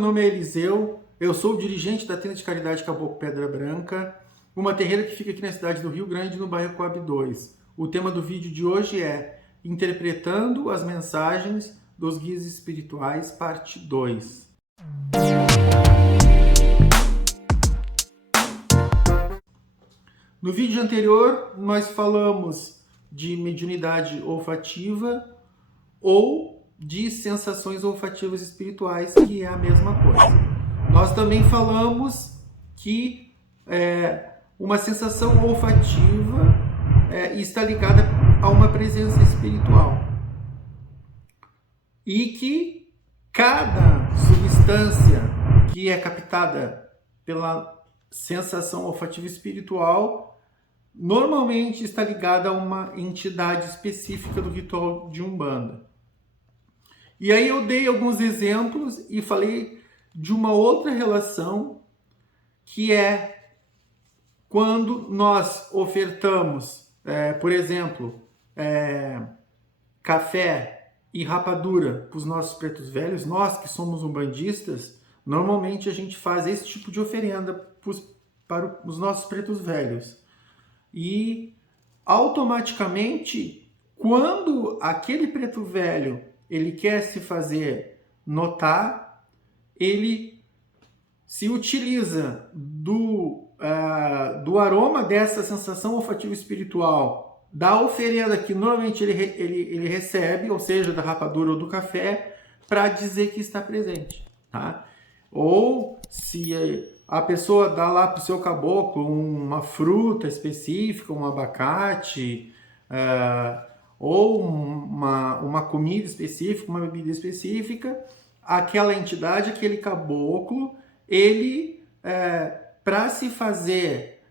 meu nome é Eliseu, eu sou o dirigente da Tenda de Caridade Caboclo Pedra Branca, uma terreira que fica aqui na cidade do Rio Grande, no bairro Coab 2. O tema do vídeo de hoje é Interpretando as Mensagens dos Guias Espirituais, parte 2. No vídeo anterior, nós falamos de mediunidade olfativa ou de sensações olfativas espirituais, que é a mesma coisa. Nós também falamos que uma sensação olfativa está ligada a uma presença espiritual e que cada substância que é captada pela sensação olfativa espiritual normalmente está ligada a uma entidade específica do ritual de Umbanda. E aí eu dei alguns exemplos e falei de uma outra relação, que é quando nós ofertamos, por exemplo, café e rapadura para os nossos pretos velhos. Nós que somos umbandistas, normalmente a gente faz esse tipo de oferenda para os nossos pretos velhos. E automaticamente, quando aquele preto velho ele quer se fazer notar, ele se utiliza do aroma dessa sensação olfativa espiritual, da oferenda que normalmente ele recebe, ou seja, da rapadura ou do café, para dizer que está presente. Tá? Ou se a pessoa dá lá para o seu caboclo uma fruta específica, um abacate, ou uma comida específica, uma bebida específica, aquela entidade, aquele caboclo, ele, para se fazer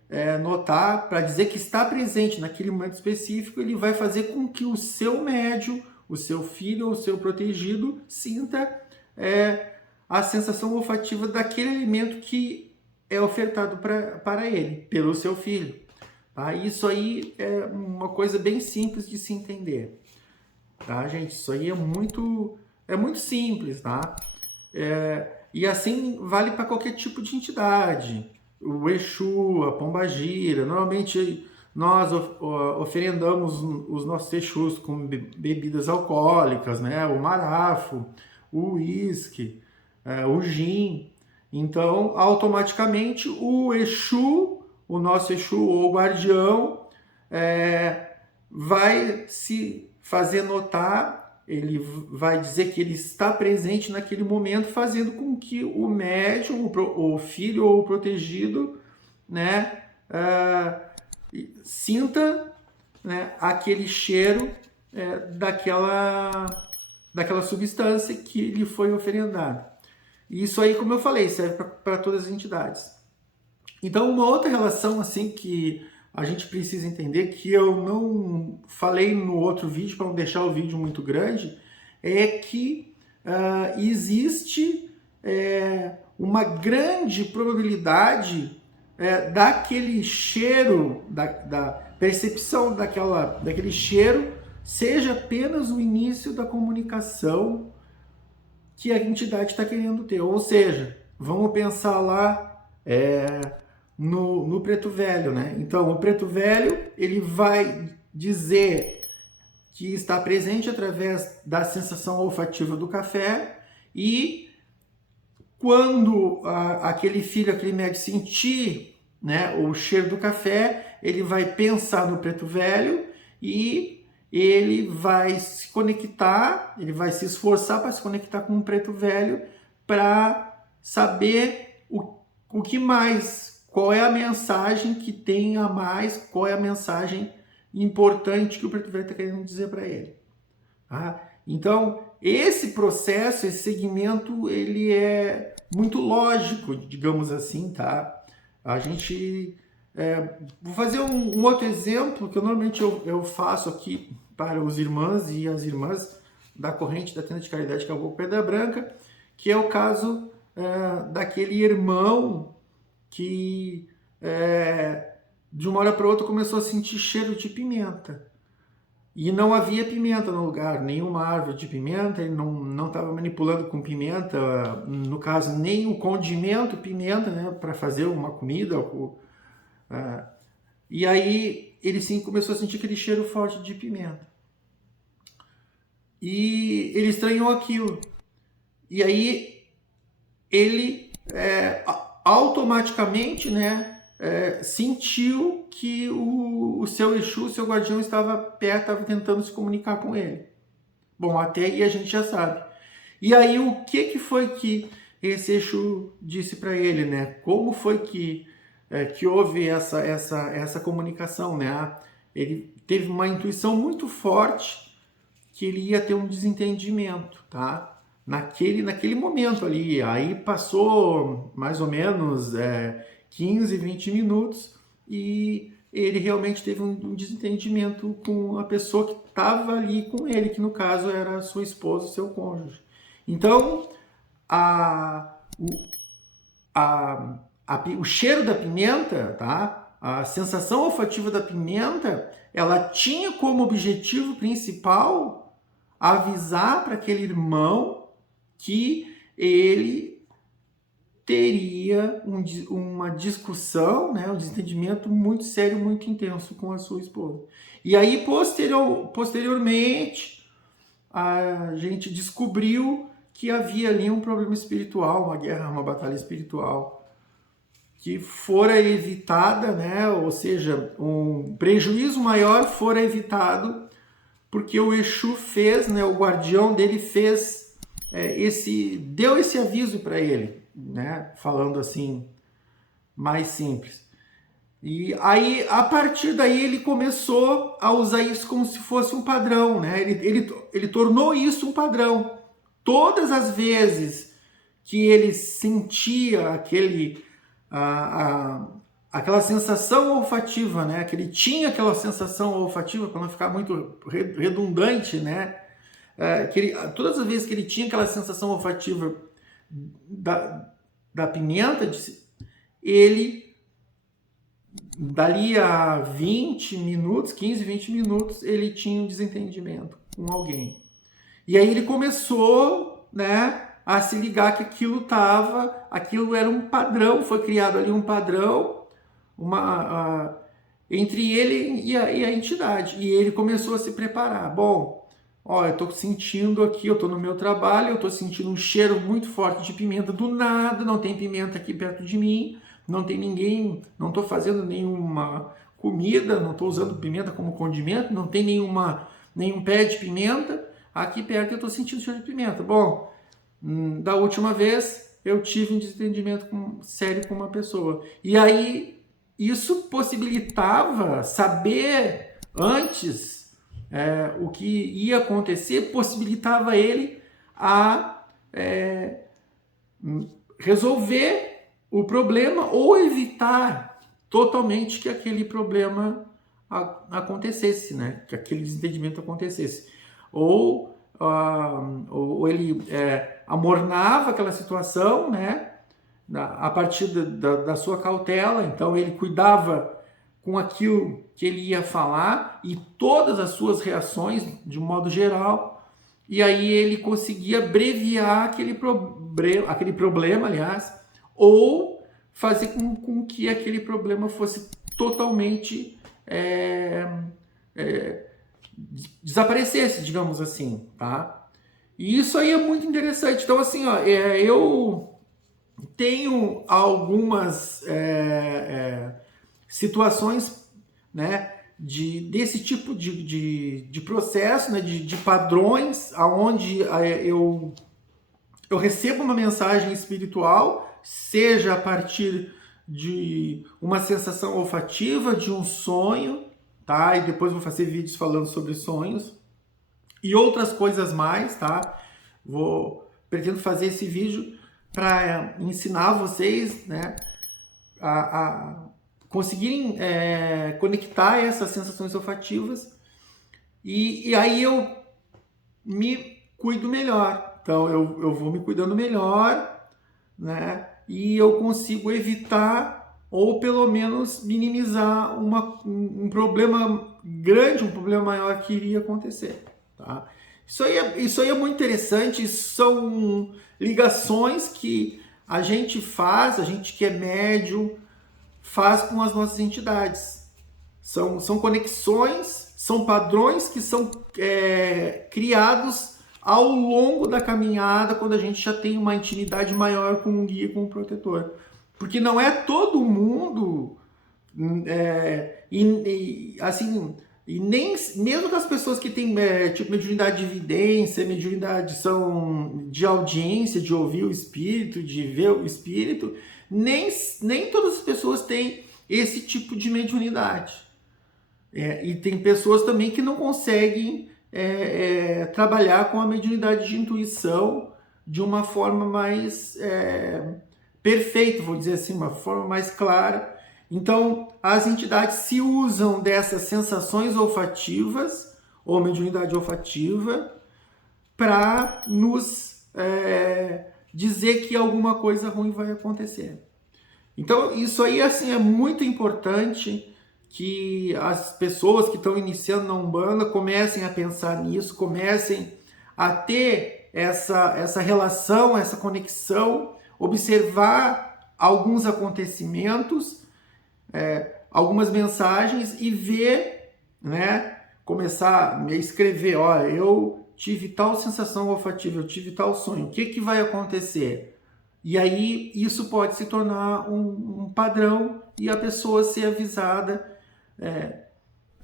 notar, para dizer que está presente naquele momento específico, ele vai fazer com que o seu médium, o seu filho ou o seu protegido sinta a sensação olfativa daquele alimento que é ofertado para ele, pelo seu filho. Tá? Isso aí é uma coisa bem simples de se entender. Tá, gente? Isso aí é muito simples, tá? E assim vale para qualquer tipo de entidade. O Exu, a Pombagira. Normalmente nós oferendamos os nossos Exus com bebidas alcoólicas, né? O marafo, o uísque, o gin. Então, automaticamente, o Exu, o nosso Exu ou guardião, vai se fazer notar, ele vai dizer que ele está presente naquele momento, fazendo com que o médium, o filho ou o protegido, né, sinta, né, aquele cheiro daquela substância que lhe foi oferendada. Isso aí, como eu falei, serve para todas as entidades. Então, uma outra relação assim que a gente precisa entender, que eu não falei no outro vídeo, para não deixar o vídeo muito grande, é que existe uma grande probabilidade daquele cheiro, da percepção daquele cheiro, seja apenas o início da comunicação que a entidade está querendo ter. Ou seja, vamos pensar lá no preto velho, né? Então, o preto velho, ele vai dizer que está presente através da sensação olfativa do café, e quando aquele filho, aquele médium sentir, né, o cheiro do café, ele vai pensar no preto velho e ele vai se conectar, ele vai se esforçar para se conectar com o preto velho, para saber o que mais, qual é a mensagem que tem a mais, qual é a mensagem importante que o preto velho está querendo dizer para ele. Tá? Então, esse processo, esse segmento, ele é muito lógico, digamos assim, tá? A gente... vou fazer um outro exemplo que normalmente eu faço aqui para os irmãos e as irmãs da corrente da Tenda de Caridade Caboclo Pedra Branca, que é o caso daquele irmão que de uma hora para outra começou a sentir cheiro de pimenta. E não havia pimenta no lugar, nenhuma árvore de pimenta, ele não estava manipulando com pimenta, no caso, nem o condimento pimenta, né, para fazer uma comida. E aí ele sim começou a sentir aquele cheiro forte de pimenta. E ele estranhou aquilo. E aí ele automaticamente, né, sentiu que o seu Exu, o seu guardião, estava perto, estava tentando se comunicar com ele. Bom, até aí a gente já sabe. E aí o que foi que esse Exu disse para ele, né? Como foi que houve essa comunicação, né? Ele teve uma intuição muito forte que ele ia ter um desentendimento, tá? Naquele momento ali. Aí passou mais ou menos 15, 20 minutos e ele realmente teve um desentendimento com a pessoa que estava ali com ele, que no caso era a sua esposa, o seu cônjuge. Então, o cheiro da pimenta, tá? A sensação olfativa da pimenta, ela tinha como objetivo principal avisar para aquele irmão que ele teria uma discussão, né, um desentendimento muito sério, muito intenso com a sua esposa. E aí, posteriormente, a gente descobriu que havia ali um problema espiritual, uma guerra, uma batalha espiritual, que fora evitada, né, ou seja, um prejuízo maior fora evitado, porque o Exu fez, né, o guardião dele fez deu esse aviso para ele, né, falando assim, mais simples. E aí, a partir daí, ele começou a usar isso como se fosse um padrão, né? Ele tornou isso um padrão. Todas as vezes que ele sentia aquela sensação olfativa, né? Que ele tinha aquela sensação olfativa, para não ficar muito redundante, né? Todas as vezes que ele tinha aquela sensação olfativa da pimenta, ele, dali a 20 minutos, 15, 20 minutos, ele tinha um desentendimento com alguém. E aí ele começou, né, a se ligar que aquilo era um padrão, foi criado ali um padrão, entre ele e a entidade. E ele começou a se preparar. Bom, eu estou sentindo aqui, eu estou no meu trabalho, eu estou sentindo um cheiro muito forte de pimenta do nada, não tem pimenta aqui perto de mim, não tem ninguém, não estou fazendo nenhuma comida, não estou usando pimenta como condimento, não tem nenhum pé de pimenta, aqui perto eu estou sentindo cheiro de pimenta. Bom, da última vez eu tive um desentendimento sério com uma pessoa. E aí isso possibilitava saber antes o que ia acontecer, possibilitava ele a resolver o problema ou evitar totalmente que aquele problema acontecesse, né? Que aquele desentendimento acontecesse. Ou ele amornava aquela situação, né? A partir da sua cautela, então ele cuidava com aquilo que ele ia falar e todas as suas reações, de um modo geral, e aí ele conseguia abreviar aquele problema, aliás, ou fazer com que aquele problema fosse totalmente desaparecesse, digamos assim, tá? E isso aí é muito interessante. Então, assim, eu tenho algumas situações, né, desse tipo de processo, né, de padrões, aonde eu recebo uma mensagem espiritual, seja a partir de uma sensação olfativa, de um sonho, tá? E depois vou fazer vídeos falando sobre sonhos e outras coisas mais, tá? Pretendo fazer esse vídeo para ensinar vocês, né, a conseguirem conectar essas sensações olfativas e aí eu me cuido melhor. Então eu vou me cuidando melhor, né? E eu consigo evitar ou pelo menos minimizar um problema grande, um problema maior que iria acontecer, tá? Isso aí é muito interessante, são ligações que a gente faz, a gente que é médium, faz com as nossas entidades. São conexões, são padrões que são criados ao longo da caminhada, quando a gente já tem uma intimidade maior com um guia, com um protetor. Porque não é todo mundo, assim, e nem mesmo das pessoas que têm tipo mediunidade de evidência, mediunidade são de audiência, de ouvir o espírito, de ver o espírito, nem todas as pessoas têm esse tipo de mediunidade. E tem pessoas também que não conseguem trabalhar com a mediunidade de intuição de uma forma mais perfeita, vou dizer assim, uma forma mais clara. Então, as entidades se usam dessas sensações olfativas, ou mediunidade olfativa, para nos dizer que alguma coisa ruim vai acontecer. Então, isso aí assim, é muito importante que as pessoas que estão iniciando na Umbanda comecem a pensar nisso, comecem a ter essa relação, essa conexão, observar alguns acontecimentos, algumas mensagens e ver, né, começar a escrever, olha, eu tive tal sensação olfativa, eu tive tal sonho, o que vai acontecer? E aí isso pode se tornar um padrão e a pessoa ser avisada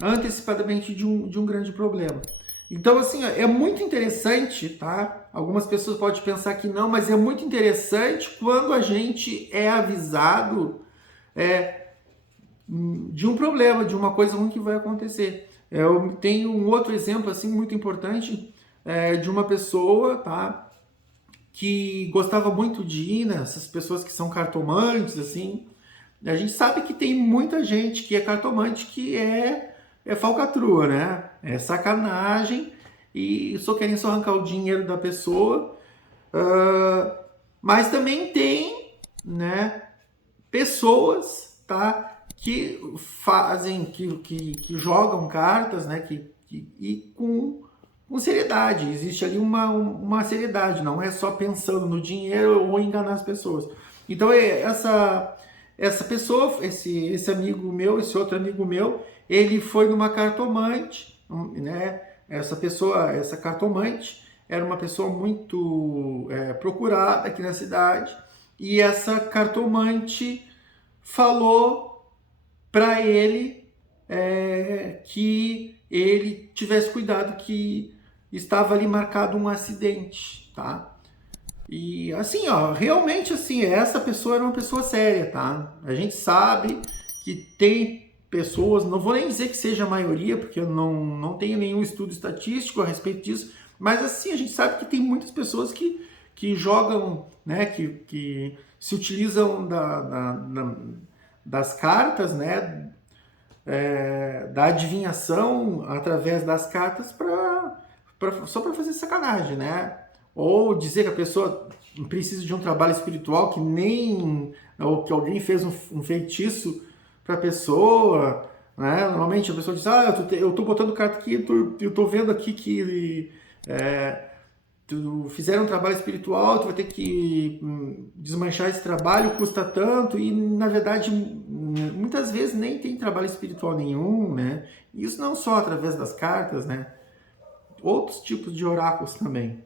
antecipadamente de um grande problema. Então, assim, é muito interessante, tá? Algumas pessoas podem pensar que não, mas é muito interessante quando a gente é avisado de um problema, de uma coisa ruim que vai acontecer. Eu tenho um outro exemplo, assim, muito importante, de uma pessoa, tá? Que gostava muito de ir, né? Essas pessoas que são cartomantes, assim. A gente sabe que tem muita gente que é cartomante que é falcatrua, né? É sacanagem e só querem só arrancar o dinheiro da pessoa. Mas também tem, né, pessoas, tá, que fazem, que jogam cartas, né, e com seriedade. Existe ali uma seriedade, não é só pensando no dinheiro ou enganar as pessoas. Então, essa pessoa, esse amigo meu, esse outro amigo meu, ele foi numa cartomante, né? Essa cartomante era uma pessoa muito procurada aqui na cidade, e essa cartomante falou para ele que ele tivesse cuidado, que estava ali marcado um acidente, tá? E assim, ó, realmente assim, essa pessoa era uma pessoa séria, tá? A gente sabe que tem pessoas, não vou nem dizer que seja a maioria, porque eu não tenho nenhum estudo estatístico a respeito disso, mas assim, a gente sabe que tem muitas pessoas que jogam, né, que se utilizam das cartas, né, da adivinhação através das cartas só para fazer sacanagem, né? Ou dizer que a pessoa precisa de um trabalho espiritual ou que alguém fez um feitiço para a pessoa, né? Normalmente a pessoa diz, eu tô botando carta aqui, eu tô vendo aqui que tu fizeram um trabalho espiritual, tu vai ter que desmanchar esse trabalho, custa tanto, e na verdade muitas vezes nem tem trabalho espiritual nenhum, né? Isso não só através das cartas, né? Outros tipos de oráculos também.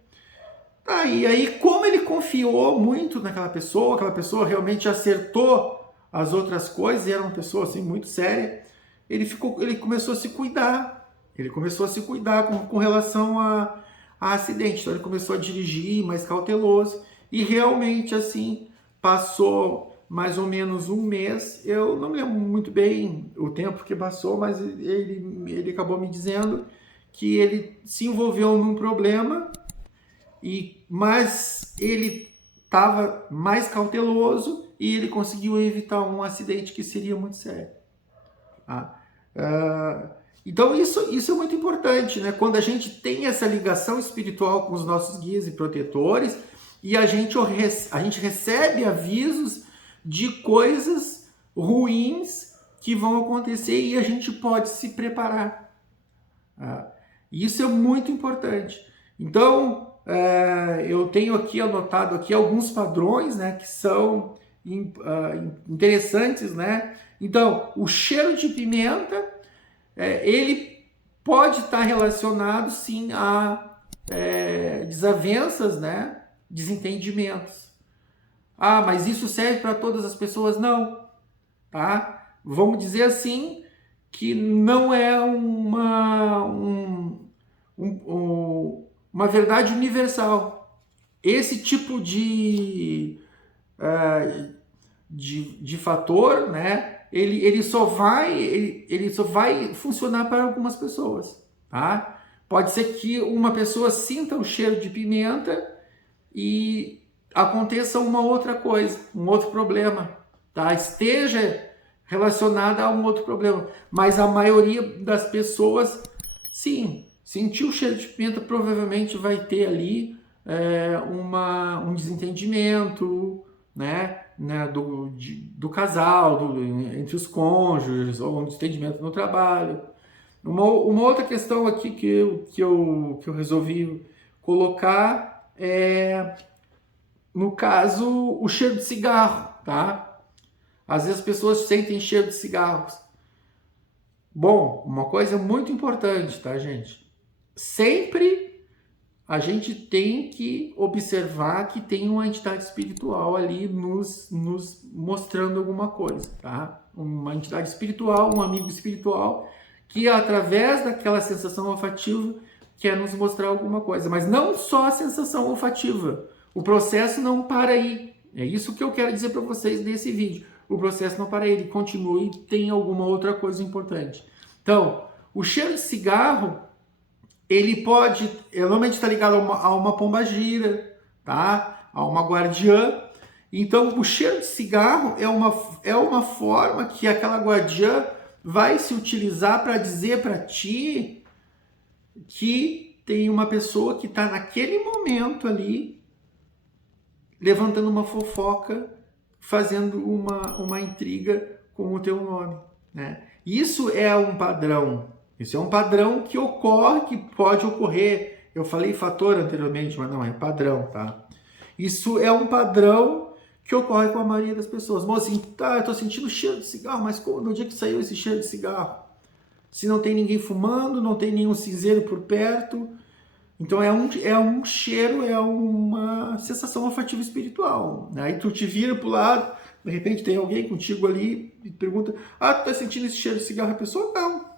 E aí, como ele confiou muito naquela pessoa, aquela pessoa realmente acertou as outras coisas, e era uma pessoa assim muito séria, ele começou a se cuidar. Ele começou a se cuidar com relação a acidente. Então ele começou a dirigir mais cauteloso, e realmente assim passou mais ou menos um mês. Eu não me lembro muito bem o tempo que passou, mas ele acabou me dizendo que ele se envolveu num problema, mas ele estava mais cauteloso e ele conseguiu evitar um acidente que seria muito sério. Então isso é muito importante, né? Quando a gente tem essa ligação espiritual com os nossos guias e protetores, e a gente recebe avisos de coisas ruins que vão acontecer e a gente pode se preparar. Tá? Isso é muito importante. Então, eu tenho aqui anotado aqui alguns padrões, né, que são interessantes, né? Então, o cheiro de pimenta, ele pode estar relacionado, sim, a desavenças, né? Desentendimentos. Ah, mas isso serve para todas as pessoas? Não, tá? Vamos dizer assim que não é uma verdade universal. Esse tipo de fator, né? Ele só vai funcionar para algumas pessoas, tá? Pode ser que uma pessoa sinta o cheiro de pimenta e aconteça uma outra coisa, um outro problema, tá? Esteja relacionada a um outro problema, mas a maioria das pessoas, sim, sentir o cheiro de pimenta provavelmente vai ter ali um desentendimento, né, do casal, entre os cônjuges, ou um desentendimento no trabalho. Uma outra questão aqui que eu resolvi colocar é, no caso, o cheiro de cigarro, tá? Às vezes as pessoas sentem cheiro de cigarros. Bom, uma coisa muito importante, tá, gente? Sempre a gente tem que observar que tem uma entidade espiritual ali nos mostrando alguma coisa, tá? Uma entidade espiritual, um amigo espiritual, que através daquela sensação olfativa quer nos mostrar alguma coisa. Mas não só a sensação olfativa. O processo não para aí. É isso que eu quero dizer para vocês nesse vídeo. O processo não para aí, ele continua e tem alguma outra coisa importante. Então, o cheiro de cigarro, ele normalmente está ligado a uma pombagira, tá? A uma guardiã. Então, o cheiro de cigarro é uma forma que aquela guardiã vai se utilizar para dizer para ti que tem uma pessoa que está naquele momento ali levantando uma fofoca, fazendo uma intriga com o teu nome, né? Isso é um padrão. Isso é um padrão que ocorre, que pode ocorrer. Eu falei fator anteriormente, mas não, é padrão, tá? Isso é um padrão que ocorre com a maioria das pessoas. Bom, assim, tá, eu tô sentindo cheiro de cigarro, mas no dia que saiu esse cheiro de cigarro? Se não tem ninguém fumando, não tem nenhum cinzeiro por perto. Então é um cheiro, é uma sensação olfativa espiritual. Aí tu te vira pro lado, de repente tem alguém contigo ali e pergunta: ah, tu tá sentindo esse cheiro de cigarro? A pessoa, não.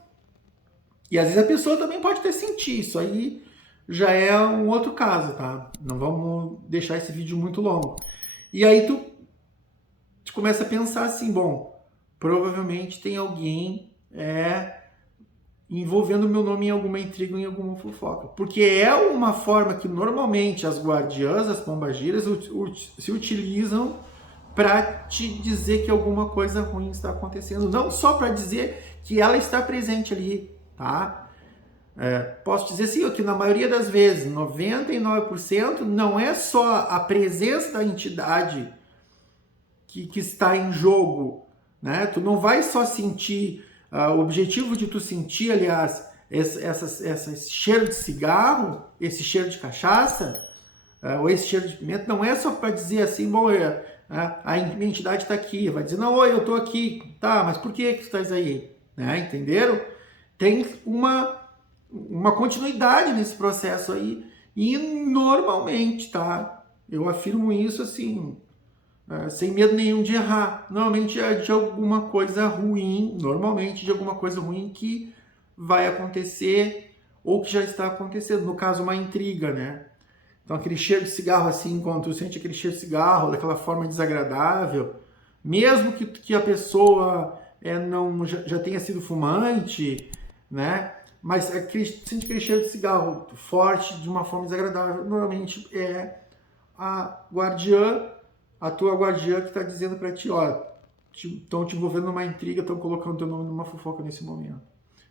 E às vezes a pessoa também pode ter sentido. Isso aí já é um outro caso, tá? Não vamos deixar esse vídeo muito longo. E aí tu começa a pensar assim, bom, provavelmente tem alguém envolvendo o meu nome em alguma intriga, em alguma fofoca. Porque é uma forma que normalmente as guardiãs, as pombagiras, se utilizam para te dizer que alguma coisa ruim está acontecendo. Não só para dizer que ela está presente ali, tá? Posso dizer assim, que na maioria das vezes, 99%, não é só a presença da entidade que está em jogo, né? Tu não vai só sentir, o objetivo de tu sentir, aliás, esse cheiro de cigarro, esse cheiro de cachaça, ou esse cheiro de pimenta, não é só para dizer assim, bom, a entidade está aqui, vai dizer, não, oi, eu estou aqui, tá, mas por que tu estás aí? Né? Entenderam? Tem uma continuidade nesse processo aí, e normalmente, tá? Eu afirmo isso assim, sem medo nenhum de errar. Normalmente é de alguma coisa ruim, que vai acontecer ou que já está acontecendo. No caso, uma intriga, né? Então, aquele cheiro de cigarro assim, quando tu sente aquele cheiro de cigarro daquela forma desagradável, mesmo que a pessoa já tenha sido fumante, né? Mas sente aquele cheiro de cigarro forte de uma forma desagradável, normalmente é a tua guardiã que está dizendo para ti, ó, estão te envolvendo numa intriga, estão colocando teu nome numa fofoca nesse momento.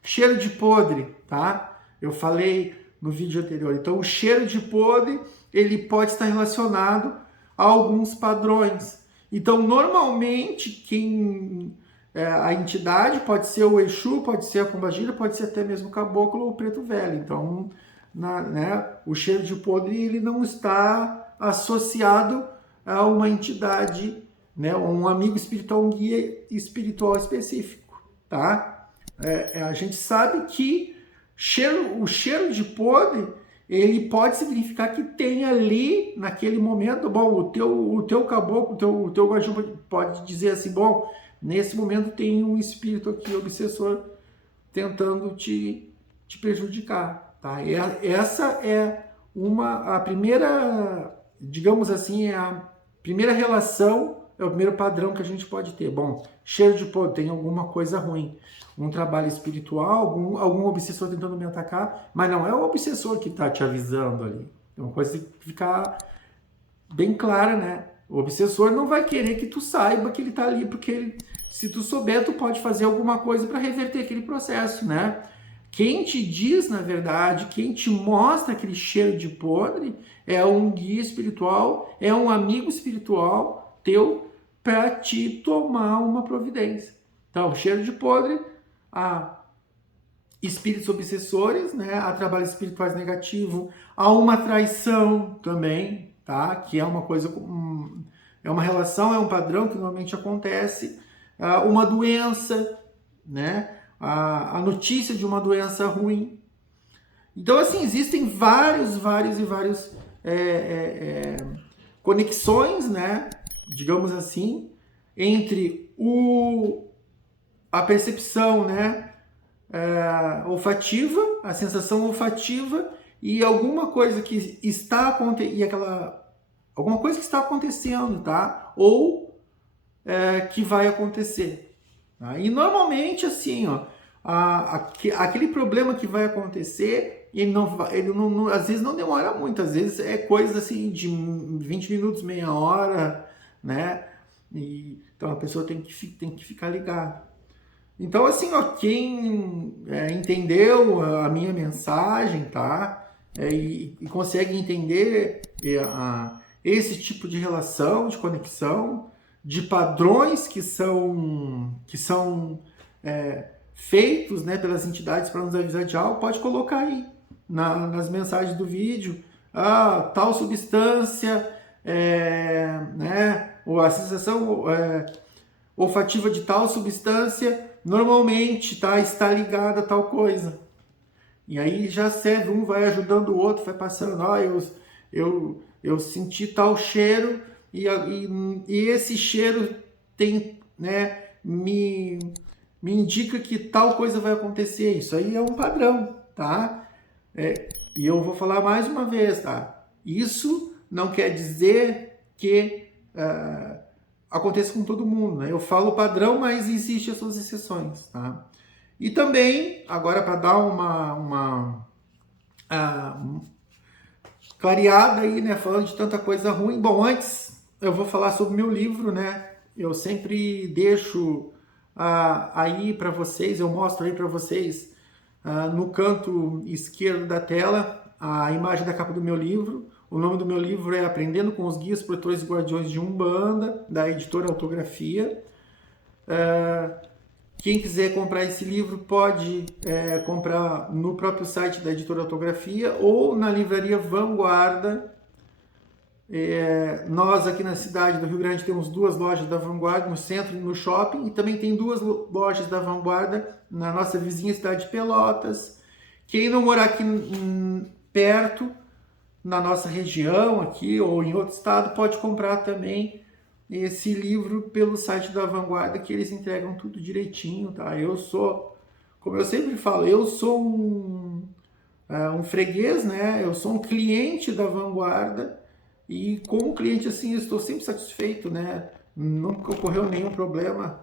Cheiro de podre, tá? Eu falei no vídeo anterior. Então, o cheiro de podre, ele pode estar relacionado a alguns padrões. Então, normalmente, quem a entidade, pode ser o Exu, pode ser a Pombagira, pode ser até mesmo o Caboclo ou o Preto Velho. Então, né, o cheiro de podre ele não está associado a uma entidade, né, um amigo espiritual, um guia espiritual específico, tá? A gente sabe que o cheiro de podre ele pode significar que tem ali, naquele momento, bom, o teu caboclo, o teu guardião pode dizer assim, bom, nesse momento tem um espírito aqui, obsessor, tentando te prejudicar, tá? Essa é a primeira, digamos assim, é a primeira relação, é o primeiro padrão que a gente pode ter. Bom, cheiro de podre, tem alguma coisa ruim. Um trabalho espiritual, algum obsessor tentando me atacar, mas não é o obsessor que está te avisando ali. É uma coisa que tem que ficar bem clara, né? O obsessor não vai querer que tu saiba que ele está ali, porque se tu souber, tu pode fazer alguma coisa para reverter aquele processo, né? Quem te diz, na verdade, quem te mostra aquele cheiro de podre é um guia espiritual, é um amigo espiritual teu para te tomar uma providência. Então, cheiro de podre, a espíritos obsessores, né? A trabalhos espirituais negativos, a uma traição também, tá? Que é uma coisa, é uma relação, é um padrão que normalmente acontece, uma doença, né? A notícia de uma doença ruim. Então, assim, existem vários conexões, né? Digamos assim, entre a percepção, né? Olfativa, a sensação olfativa e alguma coisa que está acontecendo, alguma coisa que está acontecendo, tá? Ou que vai acontecer. Tá? E normalmente assim, ó, aquele problema que vai acontecer, ele não, às vezes não demora muito, às vezes é coisa assim de 20 minutos, meia hora, né? Então a pessoa tem que ficar ligada. Então, assim, ó, quem entendeu a minha mensagem, tá? E consegue entender esse tipo de relação, de conexão, de padrões que são feitos, né, pelas entidades para nos avisar de algo, pode colocar aí nas mensagens do vídeo. Tal substância, né? Ou a sensação olfativa de tal substância normalmente está ligada a tal coisa. E aí já serve, um vai ajudando o outro, vai passando, eu senti tal cheiro e esse cheiro tem, né, me indica que tal coisa vai acontecer. Isso aí é um padrão, tá? E eu vou falar mais uma vez, tá? Isso não quer dizer que acontece com todo mundo, né? Eu falo padrão, mas existem as suas exceções, tá? E também, agora para dar uma clareada aí, né? Falando de tanta coisa ruim. Bom, antes eu vou falar sobre o meu livro, né? Eu sempre deixo aí para vocês, eu mostro aí para vocês no canto esquerdo da tela a imagem da capa do meu livro. O nome do meu livro é Aprendendo com os Guias, Protetores e Guardiões de Umbanda, da editora Autografia. Quem quiser comprar esse livro pode comprar no próprio site da editora Autografia ou na livraria Vanguarda. Nós aqui na cidade do Rio Grande temos 2 lojas da Vanguarda, no centro e no shopping, e também tem 2 lojas da Vanguarda na nossa vizinha cidade de Pelotas. Quem não morar aqui perto, na nossa região aqui ou em outro estado, pode comprar também esse livro pelo site da Vanguarda, que eles entregam tudo direitinho, tá? Eu sou, como eu sempre falo, eu sou um freguês, né? Eu sou um cliente da Vanguarda e como cliente assim eu estou sempre satisfeito, né? Nunca ocorreu nenhum problema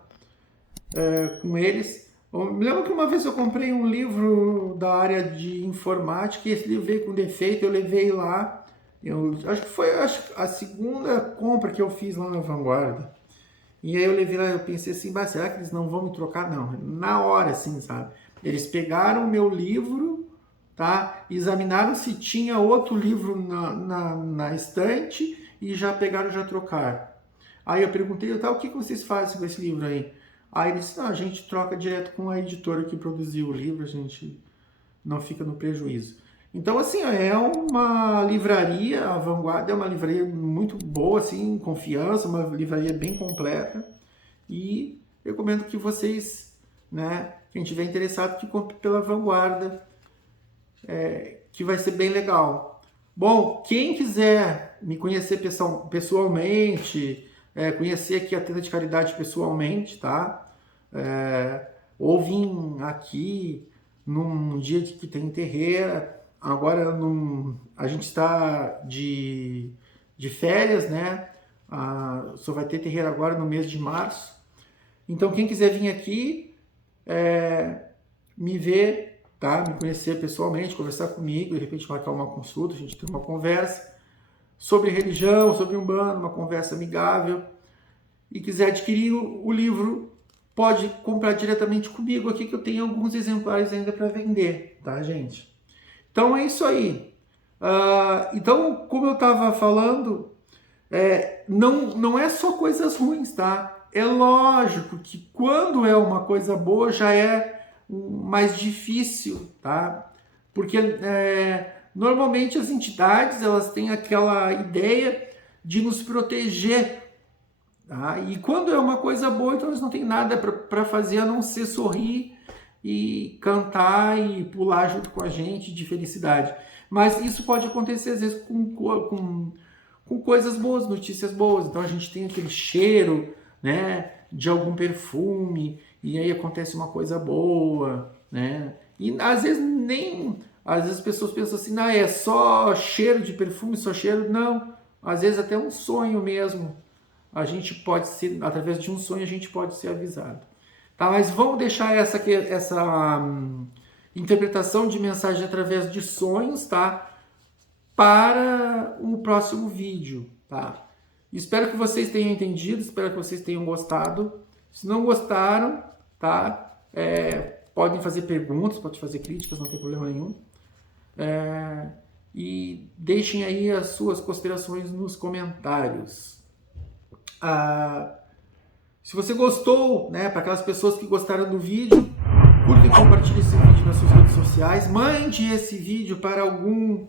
com eles. Eu me lembro que uma vez eu comprei um livro da área de informática e esse livro veio com defeito, eu levei lá. Eu acho que foi a segunda compra que eu fiz lá na Vanguarda. E aí eu levei lá, eu pensei assim, será que eles não vão me trocar? Não, na hora assim, sabe? Eles pegaram o meu livro, tá? Examinaram se tinha outro livro na estante e já pegaram, já trocaram. Aí eu perguntei, o que vocês fazem com esse livro aí? Aí ele disse, não, a gente troca direto com a editora que produziu o livro, a gente não fica no prejuízo. Então, assim, é uma livraria, a Vanguarda é uma livraria muito boa, assim, confiança, uma livraria bem completa. E recomendo que vocês, né, quem tiver interessado, que compre pela Vanguarda, que vai ser bem legal. Bom, quem quiser me conhecer pessoalmente, conhecer aqui a Tenda de Caridade pessoalmente, tá? Ou vir aqui num dia que tem terreira. Agora a gente está de férias, né? Só vai ter terreira agora no mês de março. Então, quem quiser vir aqui, me ver, tá? Me conhecer pessoalmente, conversar comigo, de repente marcar uma consulta, a gente ter uma conversa sobre religião, sobre Umbanda, uma conversa amigável. E quiser adquirir o livro, pode comprar diretamente comigo aqui, que eu tenho alguns exemplares ainda para vender, tá, gente? Então é isso aí. Então, como eu estava falando, não é só coisas ruins, tá? É lógico que quando é uma coisa boa já é mais difícil, tá? Porque normalmente as entidades elas têm aquela ideia de nos proteger, tá? E quando é uma coisa boa, então eles não têm nada para fazer a não ser sorrir e cantar e pular junto com a gente de felicidade. Mas isso pode acontecer às vezes com coisas boas, notícias boas. Então a gente tem aquele cheiro, né, de algum perfume e aí acontece uma coisa boa, né? E às vezes as pessoas pensam assim, não, é só cheiro de perfume, só cheiro. Não, às vezes até um sonho mesmo. A gente pode ser, através de um sonho a gente pode ser avisado. Tá, mas vamos deixar essa interpretação de mensagem através de sonhos, tá? Para o próximo vídeo, tá? Espero que vocês tenham entendido, espero que vocês tenham gostado. Se não gostaram, tá? Podem fazer perguntas, podem fazer críticas, não tem problema nenhum. E deixem aí as suas considerações nos comentários. Se você gostou, né, para aquelas pessoas que gostaram do vídeo, curta e compartilhe esse vídeo nas suas redes sociais. Mande esse vídeo para algum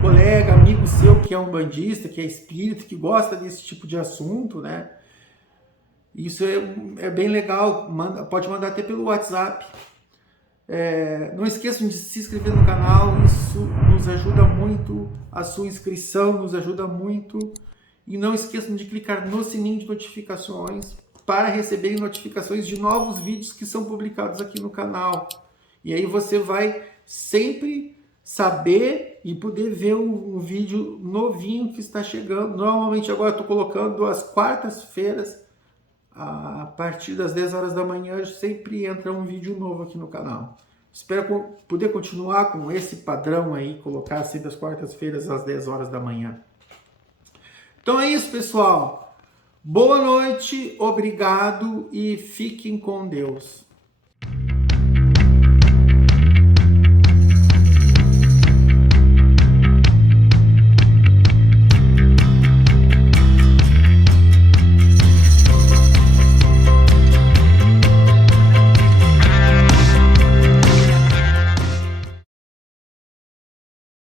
colega, amigo seu que é umbandista, que é espírita, que gosta desse tipo de assunto, né? Isso é bem legal. Pode mandar até pelo WhatsApp. Não esqueçam de se inscrever no canal. Isso nos ajuda muito. A sua inscrição nos ajuda muito. E não esqueçam de clicar no sininho de notificações para receberem notificações de novos vídeos que são publicados aqui no canal. E aí você vai sempre saber e poder ver um vídeo novinho que está chegando. Normalmente agora eu estou colocando às quartas-feiras, a partir das 10 horas da manhã, sempre entra um vídeo novo aqui no canal. Espero poder continuar com esse padrão aí, colocar sempre às quartas-feiras às 10 horas da manhã. Então é isso, pessoal. Boa noite, obrigado e fiquem com Deus.